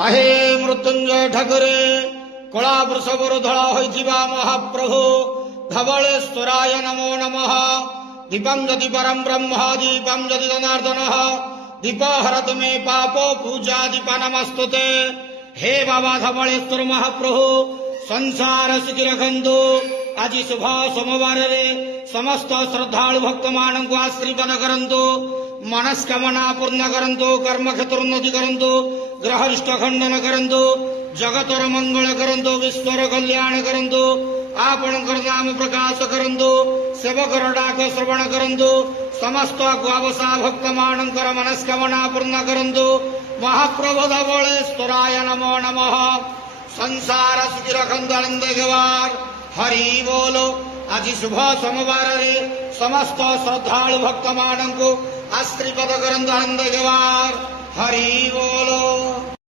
आहे मृत्युंजय ठाकुरे कला वृषभर धड़ा होइथिबा महाप्रभु धवलेश्वराय नमो नमः। दीपं यदि परम ब्रह्म दीपं यदि जनार्दन दीप हरतु मे पाप पूजा दीप नमस्तुते। हे बाबा धवलेश्वर महाप्रभु संसार सुखी रखंतु। आज शुभ सोमवार समस्त श्रद्धालु भक्त मान को आशीर्वाद करंतु। मनस्कामना पूर्ण करंतु। कर्म क्षेत्र उन्नति करंतु। ग्रहरिष्ट खंडन करंतु। जगतर मंगल करंतु। विश्वर कल्याण करंतु। आपणकर नाम प्रकाश करंतु। सेवकर डाक श्रवण करंतु। समस्त ग्वावसा भक्त मानकर मनस्कामना पूर्ण करंतु। महाप्रभु धवलेश्वराय नमो नमः। संसार सुखी रखंतु आनंद गवार हरि बोलो। आज शुभ सोमवार समस्त श्रद्धालु भक्त मान को आशीर्वाद करंतु आनंद गवार हरि बोलो।